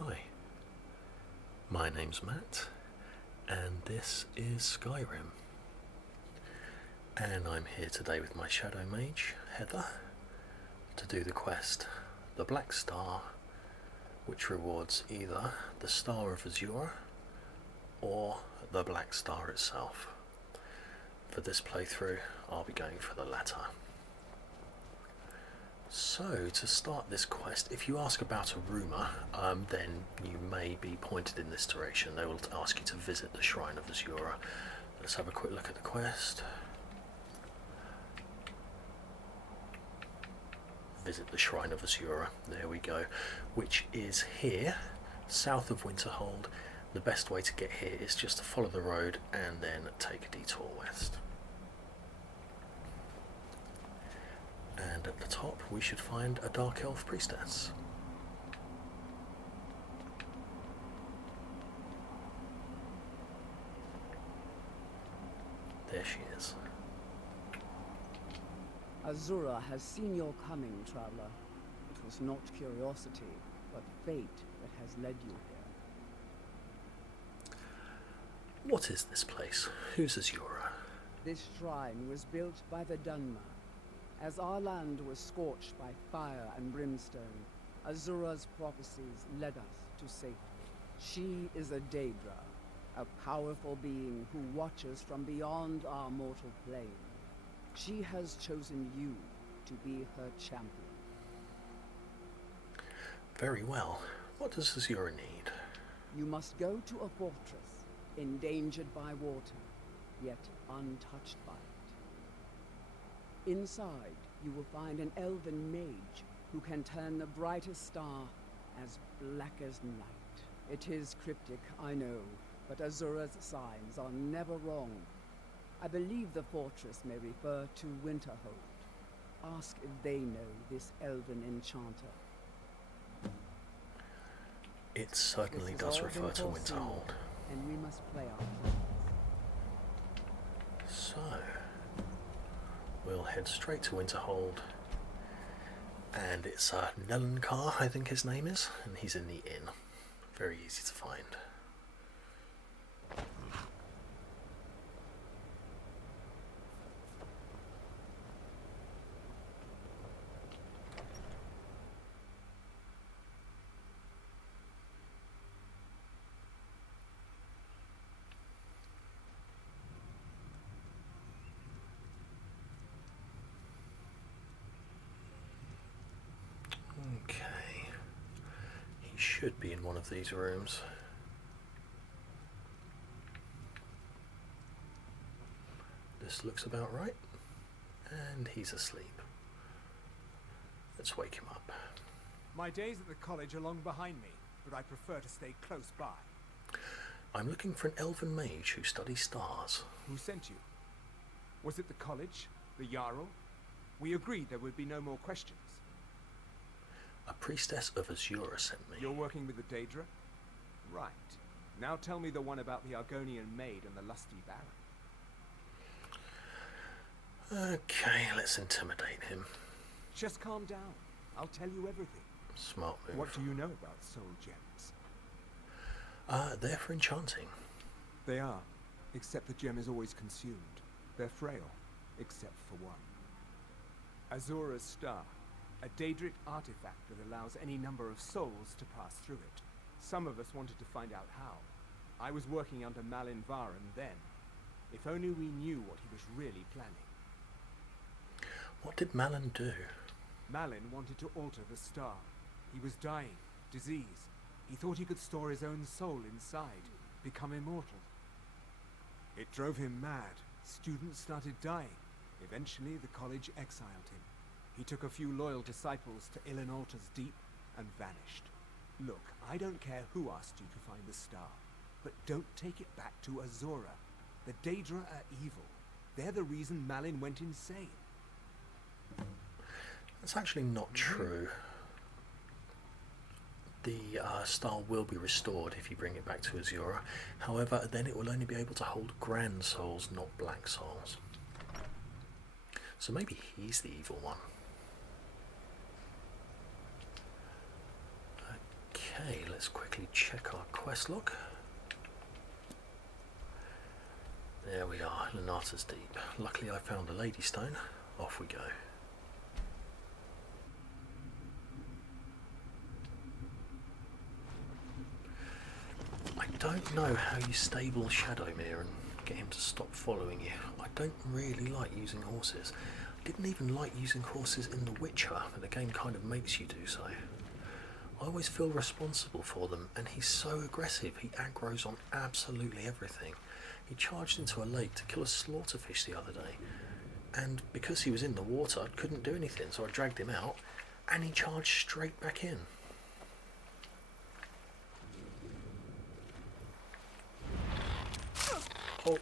Hi, my name's Matt, and this is Skyrim. And I'm here today with my Shadow Mage, Heather, to do the quest, the Black Star, which rewards either the Star of Azura or the Black Star itself. For this playthrough, I'll be going for the latter. So, to start this quest, if you ask about a rumour, then you may be pointed in this direction. They will ask you to visit the Shrine of Azura. Let's have a quick look at the quest. Visit the Shrine of Azura, there we go, which is here, south of Winterhold. The best way to get here is just to follow the road and then take a detour west. And at the top we should find a Dark Elf Priestess. There she is. Azura has seen your coming, traveler. It was not curiosity, but fate that has led you here. What is this place? Who's Azura? This shrine was built by the Dunmer. As our land was scorched by fire and brimstone, Azura's prophecies led us to safety. She is a Daedra, a powerful being who watches from beyond our mortal plane. She has chosen you to be her champion. Very well. What does Azura need? You must go to a fortress, endangered by water, yet untouched by it. Inside, you will find an elven mage who can turn the brightest star as black as night. It is cryptic, I know, but Azura's signs are never wrong. I believe the fortress may refer to Winterhold. Ask if they know this elven enchanter. It certainly does refer to Winterhold. And we must play our part. So, we'll head straight to Winterhold. And it's Nelenkar, I think his name is, and he's in the inn. Very easy to find. Okay, he should be in one of these rooms. This looks about right, and he's asleep. Let's wake him up. My days at the college are long behind me, but I prefer to stay close by. I'm looking for an elven mage who studies stars. Who sent you? Was it the college? The Jarl? We agreed there would be no more questions. A priestess of Azura sent me. You're working with the Daedra? Right. Now tell me the one about the Argonian maid and the lusty baron. Okay, let's intimidate him. Just calm down. I'll tell you everything. Smart move. What do you know about soul gems? They're for enchanting. They are, except the gem is always consumed. They're frail, except for one. Azura's star. A Daedric artefact that allows any number of souls to pass through it. Some of us wanted to find out how. I was working under Malin Varen then. If only we knew what he was really planning. What did Malin do? Malin wanted to alter the star. He was dying, disease. He thought he could store his own soul inside, become immortal. It drove him mad. Students started dying. Eventually, the college exiled him. He took a few loyal disciples to Ilinalta's Deep and vanished. Look, I don't care who asked you to find the star, but don't take it back to Azura. The Daedra are evil. They're the reason Malin went insane. That's actually not true. The star will be restored if you bring it back to Azura. However, then it will only be able to hold grand souls, not black souls. So maybe he's the evil one. Okay, let's quickly check our quest log. There we are, Lanata's Deep. Luckily I found a Lady Stone. Off we go. I don't know how you stable Shadowmere and get him to stop following you. I don't really like using horses. I didn't even like using horses in The Witcher, but the game kind of makes you do so. I always feel responsible for them, and he's so aggressive. He aggroes on absolutely everything. He charged into a lake to kill a slaughterfish the other day, and because he was in the water, I couldn't do anything, so I dragged him out, and he charged straight back in. Oh.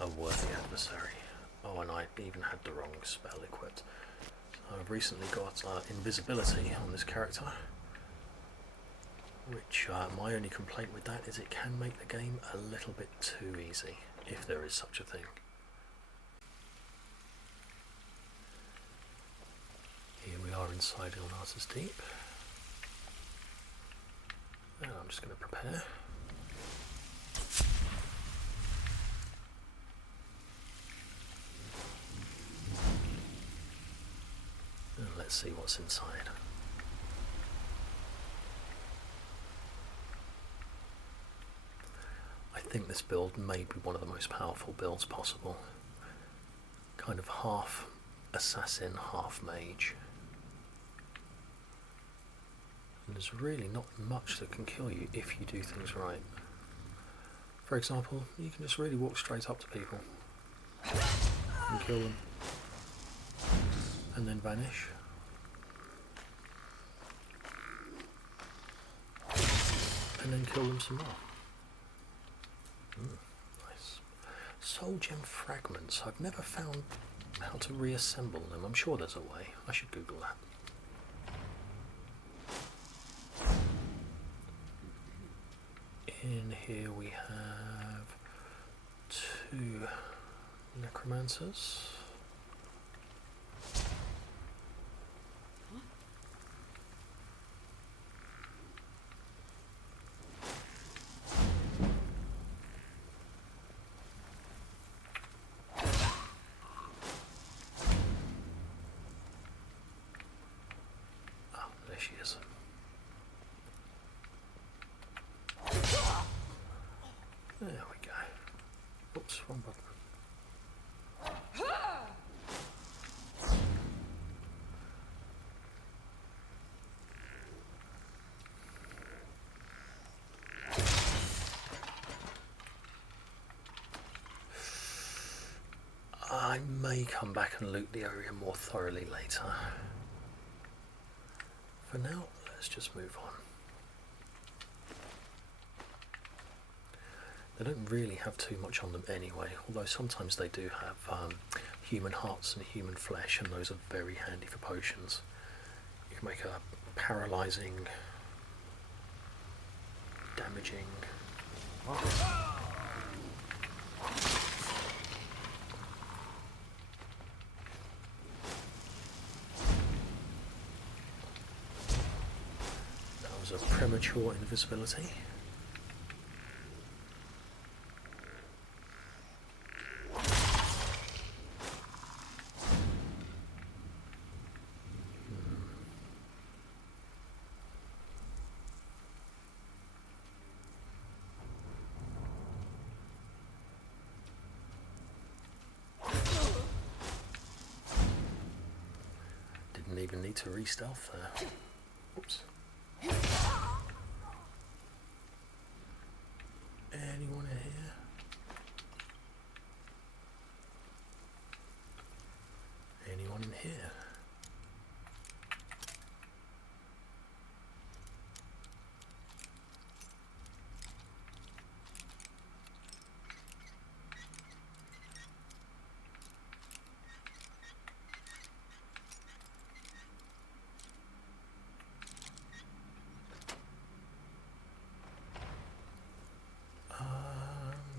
A worthy adversary. Oh, and I even had the wrong spell equipped. I've recently got invisibility on this character, which my only complaint with that is it can make the game a little bit too easy, if there is such a thing. Here we are inside Lanata's Deep. And I'm just going to prepare. And let's see what's inside. I think this build may be one of the most powerful builds possible. Kind of half assassin, half mage. And there's really not much that can kill you if you do things right. For example, you can just really walk straight up to people and kill them, and then vanish. And then kill them some more. Nice. Soul gem fragments. I've never found how to reassemble them. I'm sure there's a way. I should Google that. In here we have 2 necromancers. Oh, there she is. There we go. Oops, wrong button. I may come back and loot the area more thoroughly later. For now, let's just move on. They don't really have too much on them anyway, although sometimes they do have human hearts and human flesh, and those are very handy for potions. You can make a paralysing, damaging... That was a premature invisibility. Didn't even need to re-stealth there. Oops. Anyone in here? Anyone in here?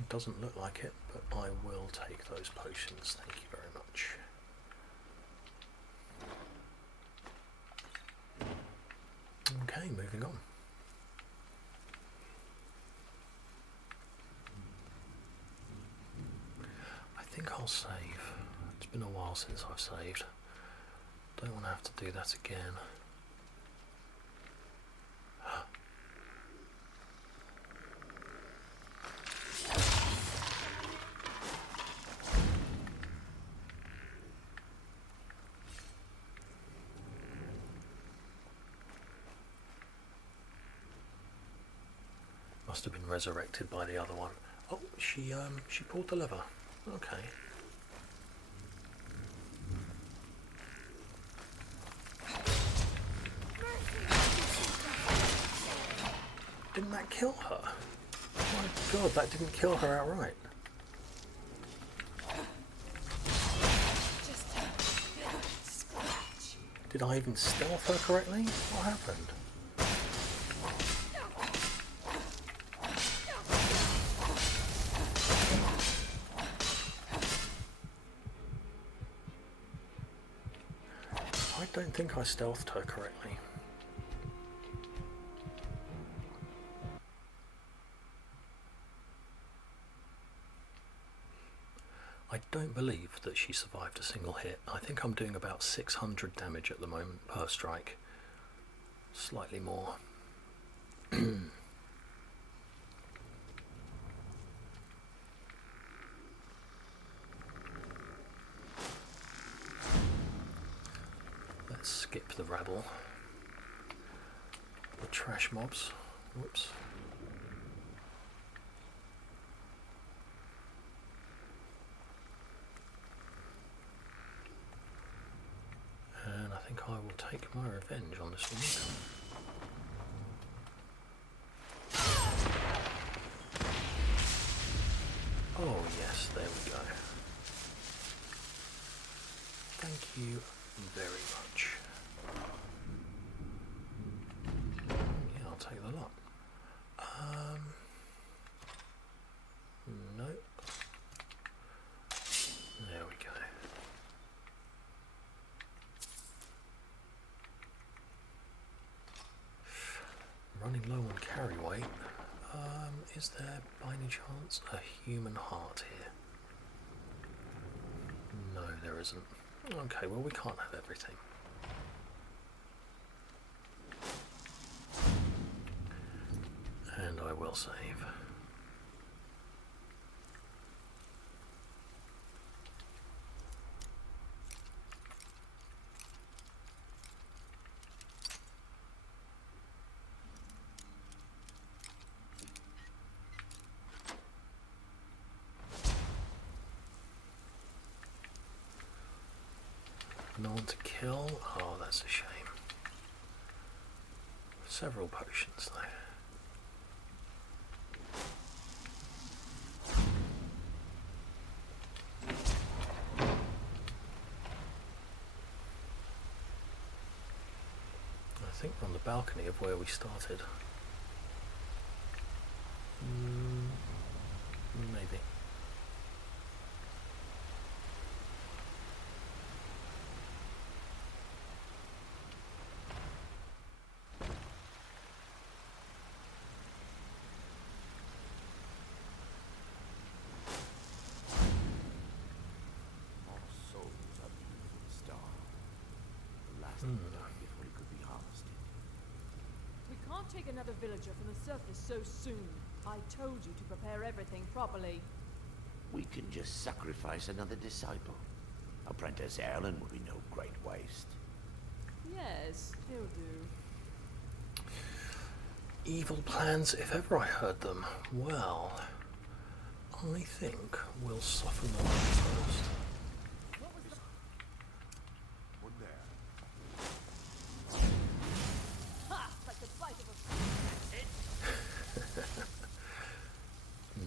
Doesn't look like it, but I will take those potions, thank you very much. I'll save. It's been a while since I've saved. Don't want to have to do that again. Must have been resurrected by the other one. Oh, she pulled the lever. Okay. Didn't that kill her? My God, that didn't kill her outright. Did I even stealth her correctly? What happened? I don't think I stealthed her correctly. I don't believe that she survived a single hit. I think I'm doing about 600 damage at the moment per strike. Slightly more. Let's skip the rabble. The trash mobs. Whoops. And I think I will take my revenge on this one. Oh yes, there we go. Thank you very much. Yeah, I'll take the lot. No. There we go. Running low on carry weight. Is there by any chance a human heart here? No, there isn't. Okay, well we can't have everything. And I will save. No one to kill? Oh, that's a shame. Several potions though. I think we're on the balcony of where we started. Maybe. Take another villager from the surface so soon. I told you to prepare everything properly. We can just sacrifice another disciple. Apprentice Erlen will be no great waste. Yes, he'll do. Evil plans, if ever I heard them. Well, I think we'll soften them up first. One there.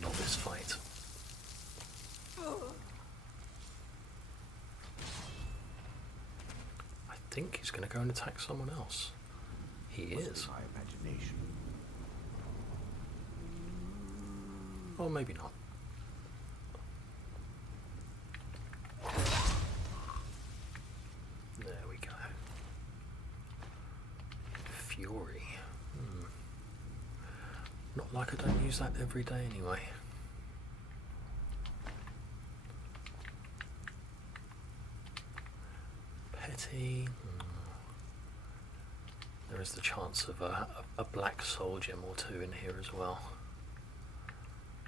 Novice fight. I think he's going to go and attack someone else. He is. My imagination. Or maybe not. There we go. Fury. Not like I don't use that every day anyway. Petty. There is the chance of a black soul gem or two in here as well.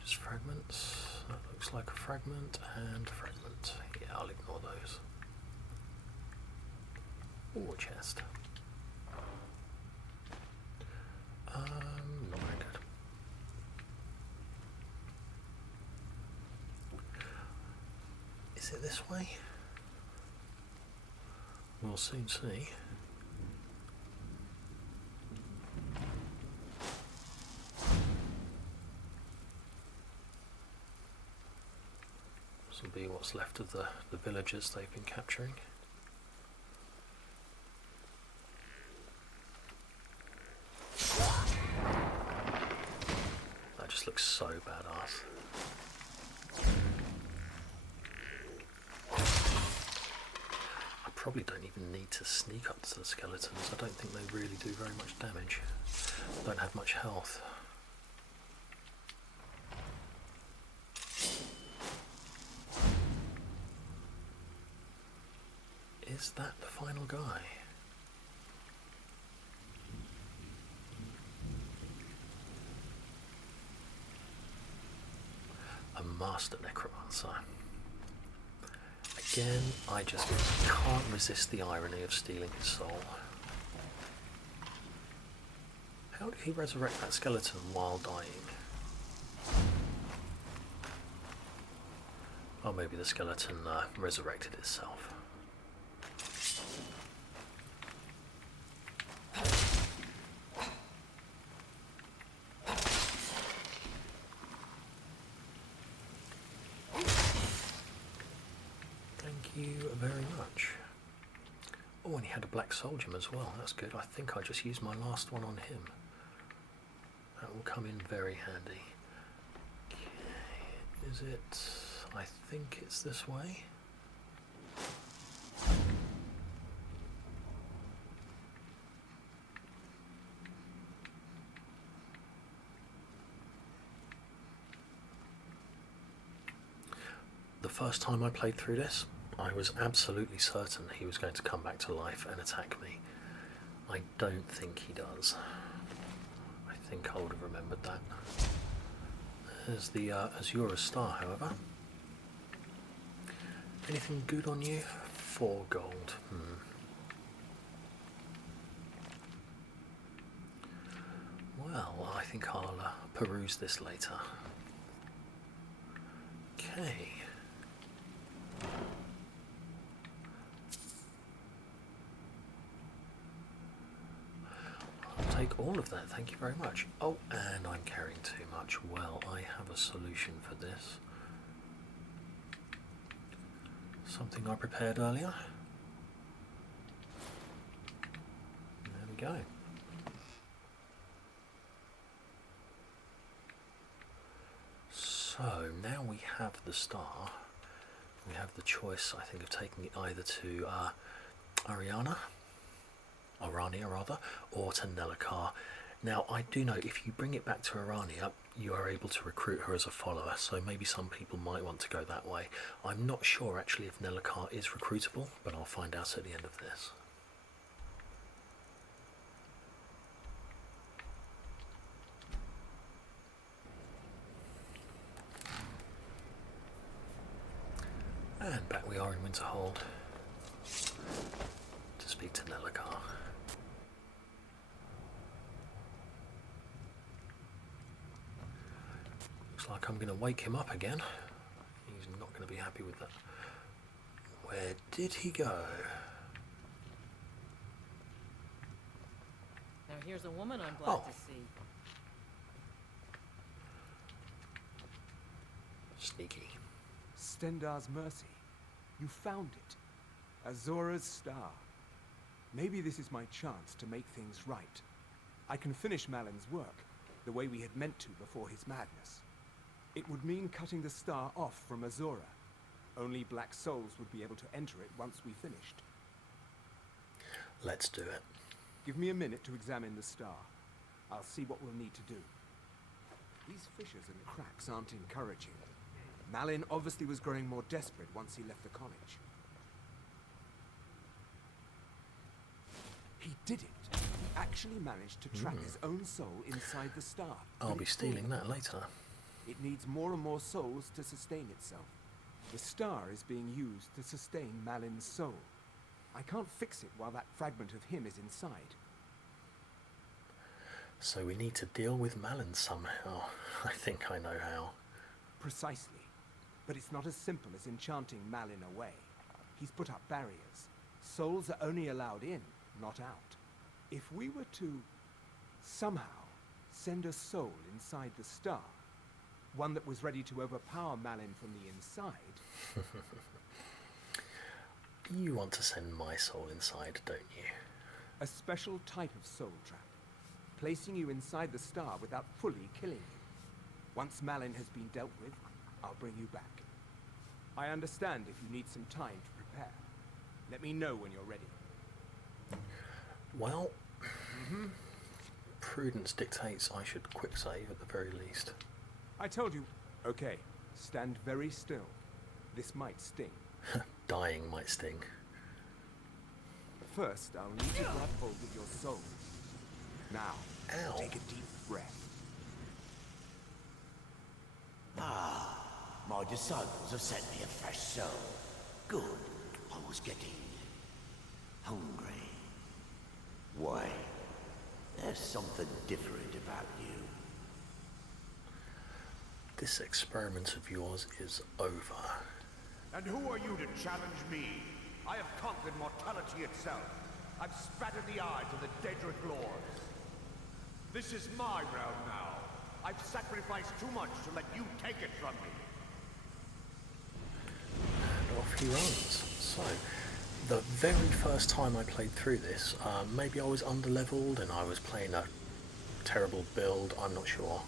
Just fragments. That looks like a fragment and fragment. Yeah, I'll ignore those. Ooh, a chest. Not very good. Is it this way? We'll soon see. This will be what's left of the villagers they've been capturing. That just looks so badass. I probably don't even need to sneak up to the skeletons. I don't think they really do very much damage. Don't have much health. Is that the final guy? A master necromancer. Again, I just can't resist the irony of stealing his soul. How did he resurrect that skeleton while dying? Oh, maybe the skeleton resurrected itself. Thank you very much. Oh, and he had a black soul gem as well. That's good. I think I just used my last one on him. That will come in very handy. Okay. Is it... I think it's this way. The first time I played through this, I was absolutely certain he was going to come back to life and attack me. I don't think he does. I think I would have remembered that. There's the Azura star, however. Anything good on you? 4 gold. Well, I think I'll peruse this later. Okay. I'll take all of that, thank you very much. Oh, and I'm carrying too much. Well, I have a solution for this. Something I prepared earlier. There we go. So now we have the star. We have the choice, I think, of taking it either to Arania rather, or to Nelakar. Now, I do know if you bring it back to Arania, you are able to recruit her as a follower, so maybe some people might want to go that way. I'm not sure actually if Nelakar is recruitable, but I'll find out at the end of this. And back we are in Winterhold to speak to Nelakar. Looks like I'm going to wake him up again. He's not going to be happy with that. Where did he go? Now here's a woman I'm glad to see. Sneaky. Stendar's mercy. You found it. Azura's star. Maybe this is my chance to make things right. I can finish Malin's work, the way we had meant to before his madness. It would mean cutting the star off from Azura. Only black souls would be able to enter it once we finished. Let's do it. Give me a minute to examine the star. I'll see what we'll need to do. These fissures and cracks aren't encouraging. Malin obviously was growing more desperate once he left the college. did it. He actually managed to trap his own soul inside the star. I'll But be it's stealing full. that later. It needs more and more souls to sustain itself. The star is being used to sustain Malin's soul. I can't fix it while that fragment of him is inside. So we need to deal with Malin somehow. I think I know how. Precisely. But it's not as simple as enchanting Malin away. He's put up barriers. Souls are only allowed in, not out. If we were to somehow send a soul inside the star, one that was ready to overpower Malin from the inside... You want to send my soul inside, don't you? A special type of soul trap, placing you inside the star without fully killing you. Once Malin has been dealt with, I'll bring you back. I understand if you need some time to prepare. Let me know when you're ready. Well, prudence dictates I should quick save at the very least. I told you. Okay, stand very still. This might sting. Dying might sting. First, I'll need to grab hold of your soul. Now, Ow. take a deep breath. My disciples have sent me a fresh soul. Good. I was getting hungry. Why? There's something different about you. This experiment of yours is over. And who are you to challenge me? I have conquered mortality itself. I've spattered the eyes of the Daedric lords. This is my realm now. I've sacrificed too much to let you take it from me. And off he runs. So, the very first time I played through this, maybe I was underleveled and I was playing a terrible build, I'm not sure.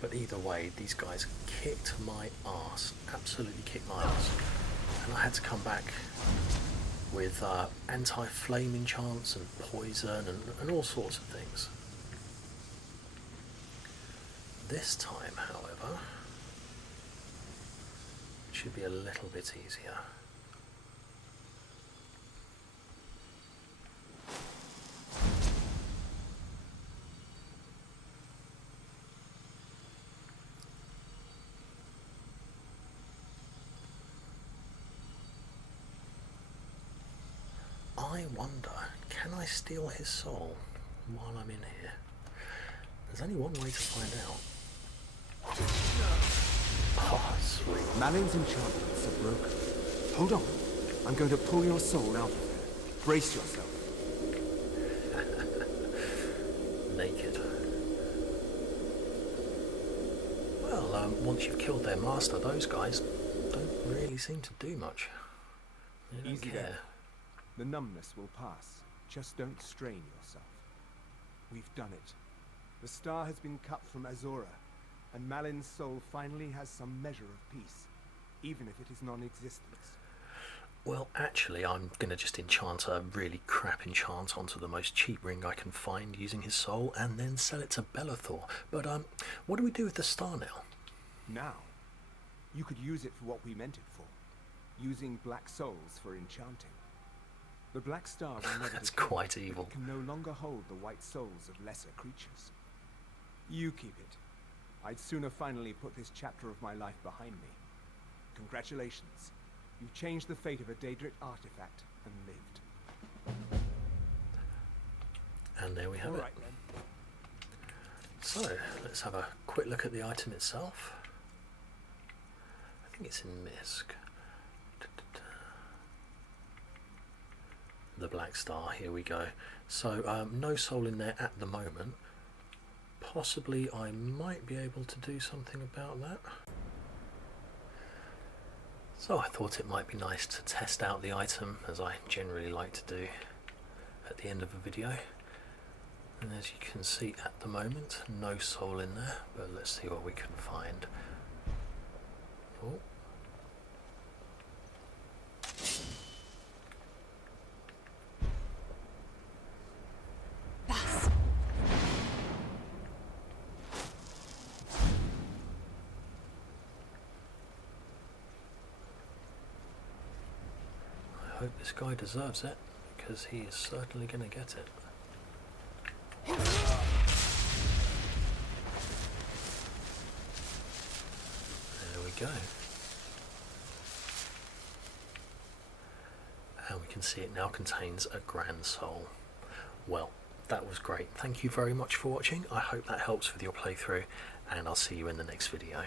But either way, these guys kicked my arse, absolutely kicked my arse. And I had to come back with anti-flame enchants and poison and all sorts of things. This time, however, it should be a little bit easier. I wonder, can I steal his soul while I'm in here? There's only one way to find out. Oh, sweet. Malin's enchantments are broken. Hold on. I'm going to pull your soul out of there. Brace yourself. Naked. Well, once you've killed their master, those guys don't really seem to do much. They don't Easy care. there. The numbness will pass. Just don't strain yourself. We've done it. The star has been cut from Azura, and Malin's soul finally has some measure of peace, even if it is non-existent. Well, actually, I'm going to just enchant a really crap enchant onto the most cheap ring I can find using his soul, and then sell it to Bellathor. But, what do we do with the star now? Now, you could use it for what we meant it for, using black souls for enchanting. The black star will never That's decay, quite but evil. it can no longer hold the white souls of lesser creatures. You keep it. I'd sooner finally put this chapter of my life behind me. Congratulations. You've changed the fate of a Daedric artifact and lived. And there we have All it. right then. So, let's have a quick look at the item itself. I think it's in Misk. The black star, here we go. So, no soul in there at the moment. Possibly I might be able to do something about that. So I thought it might be nice to test out the item, as I generally like to do at the end of a video. And as you can see at the moment, no soul in there, but let's see what we can find. Oh. I hope this guy deserves it, because he is certainly going to get it. There we go. And we can see it now contains a grand soul. Well, that was great. Thank you very much for watching. I hope that helps with your playthrough, and I'll see you in the next video.